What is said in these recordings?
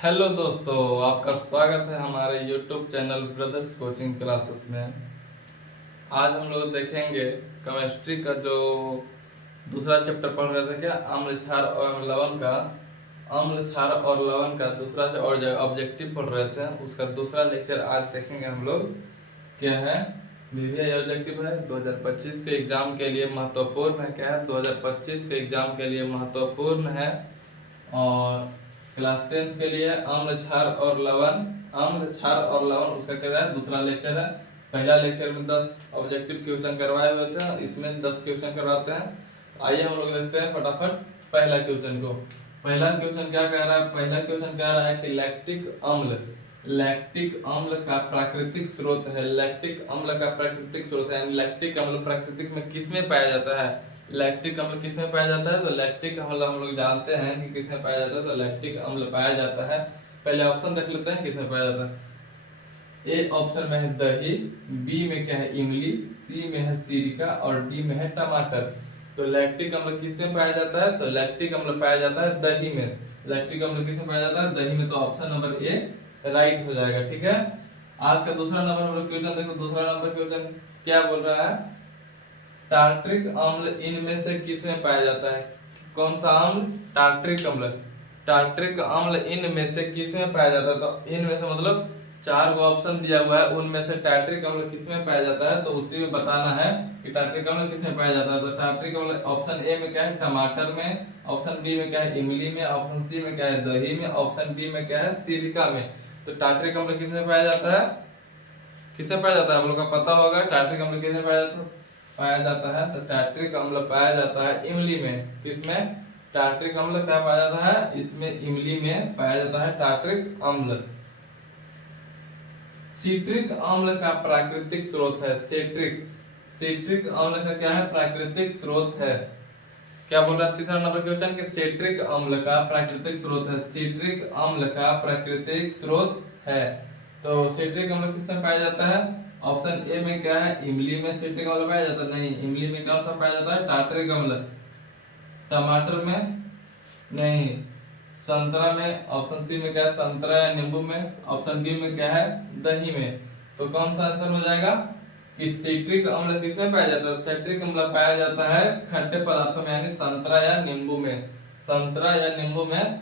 Hello दोस्तों, आपका स्वागत है हमारे YouTube channel brothers coaching classes में। आज हम लोग देखेंगे केमिस्ट्री का जो दूसरा चैप्टर पढ़ रहे थे, क्या अम्ल क्षार और लवण का। अम्ल क्षार और लवण का दूसरा और जो ऑब्जेक्टिव पढ़ रहे थे, उसका दूसरा लेक्चर आज देखेंगे हम लोग। क्या है विधि ऑब्जेक्टिव है 2025 के एग्जाम के लिए महत्वपूर्ण है। क्या है 2025 के एग्जाम के लिए महत्वपूर्ण है। और क्लास 10th के लिए अम्ल क्षार और लवण, अम्ल क्षार और लवण उसका क्या है दूसरा लेक्चर है। पहला लेक्चर में 10 ऑब्जेक्टिव क्वेश्चन करवाए हुए थे, इसमें 10 क्वेश्चन करवाते हैं। तो आइए हम लोग देखते हैं फटाफट पहला क्वेश्चन को। पहला क्वेश्चन क्या कह रहा है? पहला क्वेश्चन कह रहा है कि लैक्टिक अम्ल का प्राकृतिक स्रोत है। लैक्टिक अम्ल का प्राकृतिक स्रोत है, यानी लैक्टिक अम्ल प्राकृतिक में किस में पाया जाता है? लैक्टिक अम्ल किस में पाया जाता है? तो लैक्टिक अम्ल हम लोग जानते हैं कि किस में पाया जाता है। तो लैक्टिक अम्ल पाया जाता है, पहले ऑप्शन देख लेते हैं किस में पाया जाता है। ए ऑप्शन में है दही, बी में क्या है इमली, सी में है सिरका और डी में है टमाटर। तो लैक्टिक अम्ल किस में पाया जाता है? तो लैक्टिक अम्ल पाया जाता है दही में। लैक्टिक अम्ल किस में पाया जाता है? दही में। तो ऑप्शन नंबर ए राइट हो जाएगा। ठीक है, आज का दूसरा नंबर हम लोग क्वेश्चन देखो। दूसरा नंबर क्वेश्चन क्या बोल रहा है? टार्ट्रिक अम्ल इनमें से किस में पाया जाता है? कौन सा अम्ल? टार्ट्रिक अम्ल। टार्ट्रिक अम्ल इनमें से किस में पाया जाता है? तो इनमें से मतलब 4 गो ऑप्शन दिया हुआ है, उनमें से टार्ट्रिक अम्ल किस में पाया जाता है, तो उसी में बताना है कि टार्ट्रिक अम्ल किस में पाया जाता है। तो टार्ट्रिक अम्ल ऑप्शन ए में क्या है टमाटर में, ऑप्शन बी में क्या है इमली में, ऑप्शन सी में क्या है दही में, ऑप्शन बी में क्या है सिरका में। तो टार्ट्रिक अम्ल किस में पाया जाता है? किससे पाया जाता है? आप लोग का पता होगा टार्ट्रिक अम्ल किसमें पाया जाता है। तो टार्ट्रिक अम्ल पाया जाता है इमली में। किसमें? टार्ट्रिक अम्ल क्या पाया जाता है? इसमें इमली में पाया जाता है टार्ट्रिक अम्ल। सिट्रिक अम्ल का प्राकृतिक स्रोत है। सिट्रिक अम्ल का क्या है? प्राकृतिक स्रोत है। क्या बोल रहा है तीसरा नंबर क्वेश्चन के सिट्रिक अम्ल का प्राकृतिक स्रोत है। सिट्रिक अम्ल का प्राकृतिक स्रोत है। तो सिट्रिक अम्ल किसमें पाया जाता है? ऑप्शन ए में क्या है इमली में सिट्रिक अम्ल पाया जाता है? नहीं, इमली में कौन सा पाया जाता है? टार्ट्रिक अम्ल। टमाटर में नहीं, संतरा में, ऑप्शन सी में क्या है संतरा या नींबू में, ऑप्शन बी में क्या है दही में। तो कौन सा आंसर हो जाएगा कि सिट्रिक अम्ल किसमें पाया जाता है? सिट्रिक अम्ल पाया जाता है खट्टे पदार्थों में, यानी संतरा या नींबू में। संतरा या नींबू में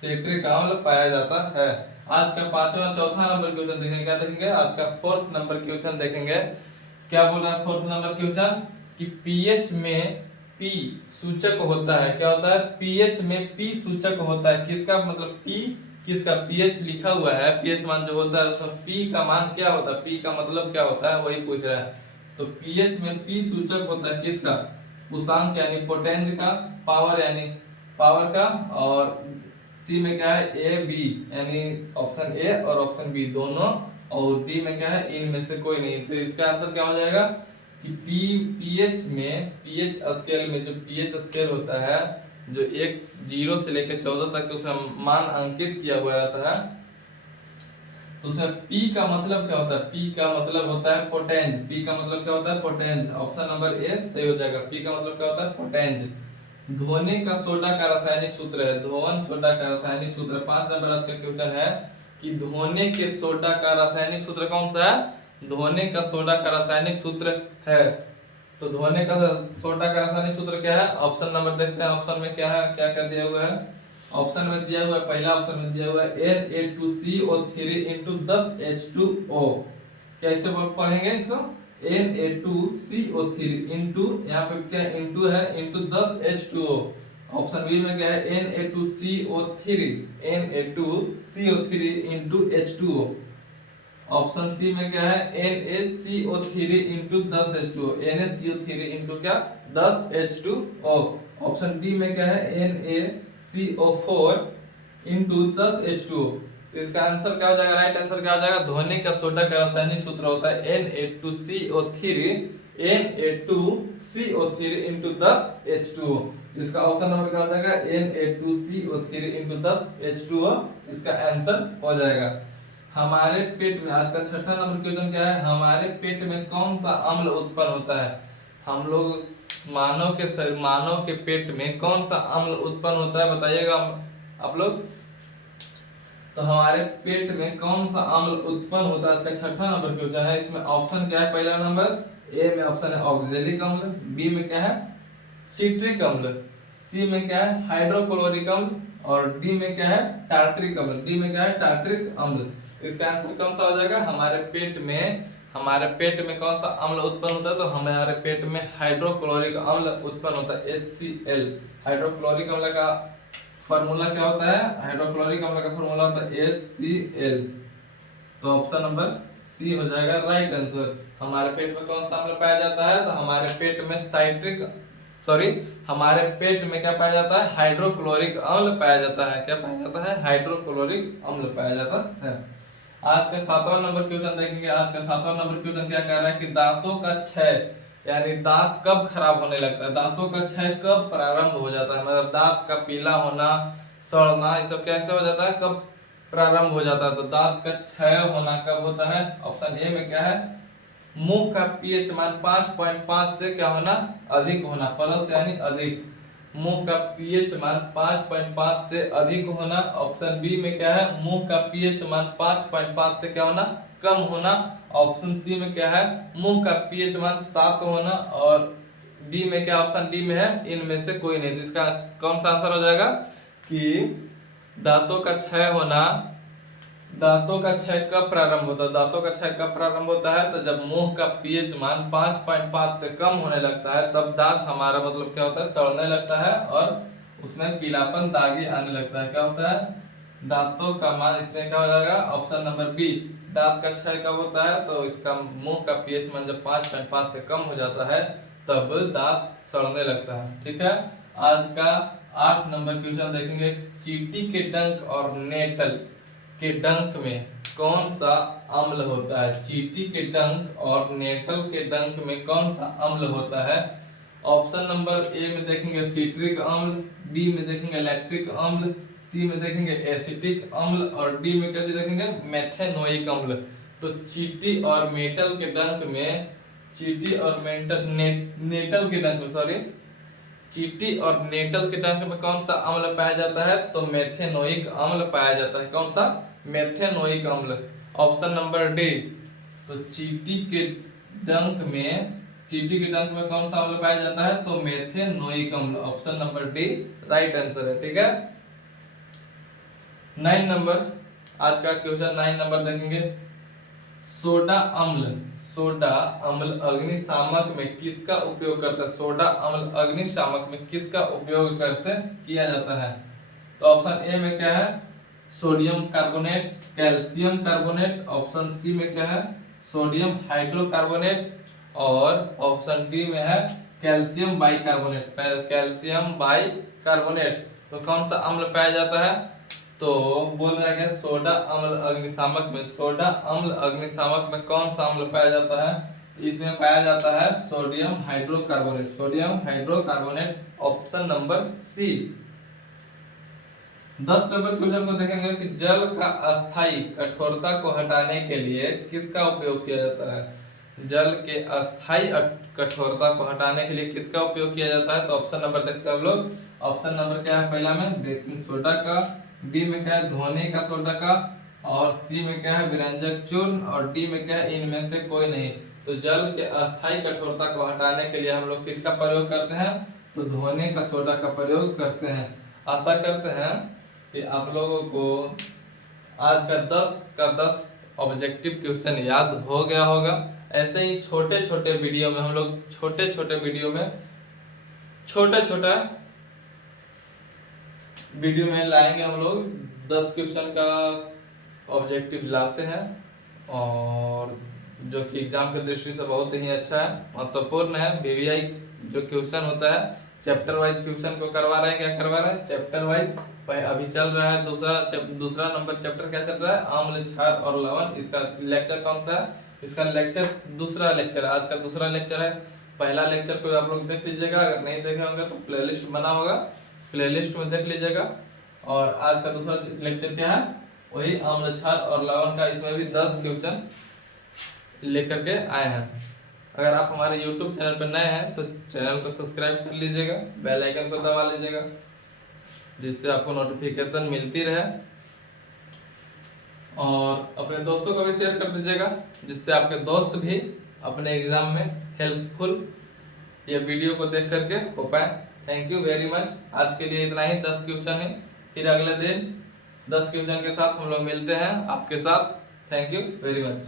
सिट्रिक अम्ल पाया जाता है। आज का पांचवा चौथा नंबर क्वेश्चन देखेंगे। क्या देखेंगे? आज का फोर्थ नंबर क्वेश्चन देखेंगे। क्या बोल रहा है फोर्थ नंबर क्वेश्चन कि पीएच में पी सूचक होता है। क्या होता है? पीएच में पी सूचक होता है। किसका? मतलब पी किसका? पीएच लिखा हुआ है, पीएच मान जो होता है उसमें पी का मान क्या होता है? पी का मतलब क्या होता है वही पूछ रहा है। तो पीएच में पी सूचक होता है किसका? उष्मांक यानी पोटेंज का, पावर यानी पावर का, और सी में क्या है ए बी यानी ऑप्शन ए और ऑप्शन बी दोनों, और डी में क्या है इनमें से कोई नहीं। तो इसका आंसर क्या हो जाएगा कि पीएच में, पीएच स्केल में जो पीएच स्केल होता है, जो 0 से लेकर 14 तक उसमें मान अंकित किया हुआ रहता है, तो उसमें पी का मतलब क्या होता है? पी का मतलब होता है पोटेंज। पी का मतलब क्या होता है? पोटेंज। ऑप्शन नंबर ए सही हो जाएगा। पी का मतलब क्या होता है? पोटेंज। धोने का सोडा का रासायनिक सूत्र है। धोवन सोडा का रासायनिक सूत्र 5 नंबर आज का क्वेश्चन है कि धोने के सोडा का रासायनिक सूत्र कौन सा है? धोने का सोडा का रासायनिक सूत्र है। तो धोने का सोडा का रासायनिक सूत्र क्या है? ऑप्शन नंबर देखते हैं। ऑप्शन में क्या है, क्या क्या दिया हुआ है? ऑप्शन में दिया हुआ है, पहला ऑप्शन में दिया हुआ है Na2CO3 इंटू 10H2O। कैसे पढ़ेंगे इसको? Na2CO3 इंटू, यहाँ पे क्या इंटू है, इंटू 10H2O। ऑप्शन बी में क्या है Na2CO3 into H2O। Option C में क्या है NaCO3 into 10H2O। NaCO3 into क्या 10H2O। ऑप्शन डी में क्या है NaCO4 इंटू 10H2O। तो इसका आंसर क्या हो जाएगा? राइट आंसर क्या हो जाएगा? धोने का सोडा का रासायनिक सूत्र होता है Na2CO3 इंटू 10H2O। इसका ऑप्शन नंबर क्या हो जाएगा? Na2CO3 इंटू 10H2O इसका आंसर हो जाएगा। हमारे पेट में, आज का छठा नंबर क्वेश्चन क्या है? हमारे पेट में कौन सा अम्ल उत्पन्न होता है? हम लोग मानव के पेट में कौन सा अम्ल उत्पन्न होता है बताइएगा आप लोग। तो हमारे पेट में कौन सा अम्ल उत्पन्न होता है, इसका छठा नंबर क्वेश्चन है। इसमें ऑप्शन क्या है, पहला नंबर ए में ऑप्शन है ऑक्जेलिक अम्ल, बी में क्या है सिट्रिक अम्ल, सी में क्या है हाइड्रोक्लोरिक अम्ल और डी में क्या है टार्ट्रिक अम्ल। डी में क्या है टार्ट्रिक अम्ल। इसका आंसर कौन सा हो जाएगा, हमारे पेट में कौन सा अम्ल उत्पन्न होता है, तो हमारे पेट में हाइड्रोक्लोरिक अम्ल उत्पन्न होता है HCl। हाइड्रोक्लोरिक अम्ल का फॉर्मूला क्या होता है, हाइड्रोक्लोरिक अम्ल का फॉर्मूला होता है HCl। तो ऑप्शन नंबर सी हो जाएगा राइट आंसर। हमारे पेट में कौन सा अम्ल पाया जाता है, तो हमारे पेट में क्या पाया जाता है हाइड्रोक्लोरिक अम्ल पाया जाता है। क्या पाया जाता है हाइड्रोक्लोरिक अम्ल पाया जाता है। आज का 7वां नंबर क्वेश्चन देखेंगे। आज का 7वां नंबर क्वेश्चन क्या कह रहा है कि दांतों का क्षय यानी दांत कब खराब होने लगता है, दांतों का क्षय कब प्रारंभ हो जाता है, मतलब दांत का पीला होना सड़ना ये सब कैसे हो जाता है, कब प्रारंभ हो जाता है। तो दांत का क्षय होना कब होता है, ऑप्शन ए में क्या है मुंह का पीएच मान 5.5 से क्या होना अधिक होना, प्लस यानी अधिक, मुंह का पीएच मान 5.5 से अधिक होना। ऑप्शन बी में क्या है मुंह का पीएच मान 5.5 से क्या होना कम होना। ऑप्शन सी में क्या है मुंह का पीएच मान 7 होना और डी में क्या ऑप्शन डी में है इनमें से कोई नहीं। तो इसका कौन सा आंसर हो जाएगा कि दांतों का क्षय होना, दांतों का क्षय कब प्रारंभ होता है, दांतों का क्षय कब प्रारंभ होता है, तो जब मुंह का पीएच मान 5.5 से कम होने लगता है तब दांत हमारा मतलब क्या होता है सड़ने लगता है और उसमें पीलापन दागी आने लगता है। क्या होता है दांतों का मान, इसमें क्या हो जाएगा ऑप्शन नंबर बी। दांत का क्षय कब होता है, तो इसका मुंह का पीएच मान जब 5.5 से कम हो जाता है तब दांत सड़ने लगता है। ठीक है, आज का 8 नंबर क्वेश्चन देखेंगे। चींटी के डंक और नेटल के डंक में कौन सा अम्ल होता है, चींटी के डंक और नेटल के डंक में कौन सा अम्ल होता है। ऑप्शन नंबर ए में देखेंगे सिट्रिक अम्ल, बी में देखेंगे लैक्टिक अम्ल, सी में देखेंगे एसिटिक अम्ल और डी में क्या देखेंगे मेथेनोइक अम्ल। तो चींटी और मेटल के डंक में, चींटी और नेटल के डंक में सॉरी चींटी और नेटल के डंक में कौन सा अम्ल पाया जाता है, तो मेथेनोइक अम्ल पाया जाता है। कौन सा मेथेनोइक अम्ल, ऑप्शन नंबर डी। तो चींटी के डंक में कौन सा अम्ल पाया जाता है, तो मेथेनोइक अम्ल, option number D right answer है। ठीक है, 9 नंबर, आज का क्वेश्चन 9 नंबर देखेंगे। सोडा अम्ल अग्निशामक में किसका उपयोग करते हैं, सोडा अम्ल अग्निशामक में किसका उपयोग करते किया जाता है। तो ऑप्शन ए में क्या है sodium carbonate, calcium carbonate, option C में क्या है सोडियम हाइड्रोकार्बोनेट और ऑप्शन डी में है कैल्शियम बाइकार्बोनेट, कैल्शियम बाइकार्बोनेट। तो कौन सा अम्ल पाया जाता है, तो बोल रहा है सोडा अम्ल अग्निशामक में, सोडा अम्ल अग्निशामक में कौन सा अम्ल पाया जाता है, इसमें पाया जाता है sodium hydrocarbonate, sodium hydrocarbonate, option number C. 10 number question को देखेंगे कि जल का अस्थायी कठोरता को हटाने के लिए किसका उपयोग किया जाता है, जल के अस्थायी कठोरता को हटाने के लिए किसका उपयोग किया जाता है। तो ऑप्शन नंबर देखते हैं हम लोग। ऑप्शन नंबर क्या है, पहला में बेकिंग सोडा का, बी में क्या है धोने का सोडा का और सी में क्या है विरंजक चूर्ण और डी में क्या है इनमें से कोई नहीं। तो जल के अस्थायी कठोरता को हटाने के लिए हम लोग किसका प्रयोग करते हैं, तो धोने का सोडा का प्रयोग करते हैं। आशा करते हैं कि आप लोगों को आज का 10 ऑब्जेक्टिव क्वेश्चन याद हो गया होगा। ऐसे ही छोटे छोटे वीडियो में हम लोग छोटा वीडियो में लाएंगे। हम लोग 10 क्वेश्चन का ऑब्जेक्टिव लाते हैं और जो कि एग्जाम की दृष्टि से बहुत ही अच्छा है, महत्वपूर्ण है। बीवीआई जो क्वेश्चन होता है चैप्टर वाइज क्वेश्चन को करवा रहे हैं, क्या करवा रहे हैं चैप्टर वाइज। अभी चल रहा है दूसरा नंबर चैप्टर क्या चल रहा है आम्ल क्षार और लवण। इसका लेक्चर कौन सा है, इसका लेक्चर दूसरा लेक्चर, आज का दूसरा लेक्चर है। पहला लेक्चर को आप लोग देख लीजिएगा, अगर नहीं देखे होंगे तो प्लेलिस्ट बना होगा, प्लेलिस्ट में देख लीजिएगा। और आज का दूसरा लेक्चर क्या है वही आम्ल क्षार और लवण का, इसमें भी 10 क्वेश्चन लेकर के आए हैं। अगर आप हमारे YouTube चैनल पर नए हैं तो चैनल को सब्सक्राइब कर लीजिएगा, बेल आइकन को दबा लीजिएगा जिससे आपको नोटिफिकेशन मिलती रहे। और अपने दोस्तों को भी शेयर कर दीजिएगा, जिससे आपके दोस्त भी अपने एग्जाम में हेल्पफुल ये वीडियो को देख करके हो पाए। Thank you very much. आज के लिए इतना ही, 10 क्वेश्चन है, फिर अगले दिन 10 क्वेश्चन के साथ हम लोग मिलते हैं आपके साथ। Thank you very much.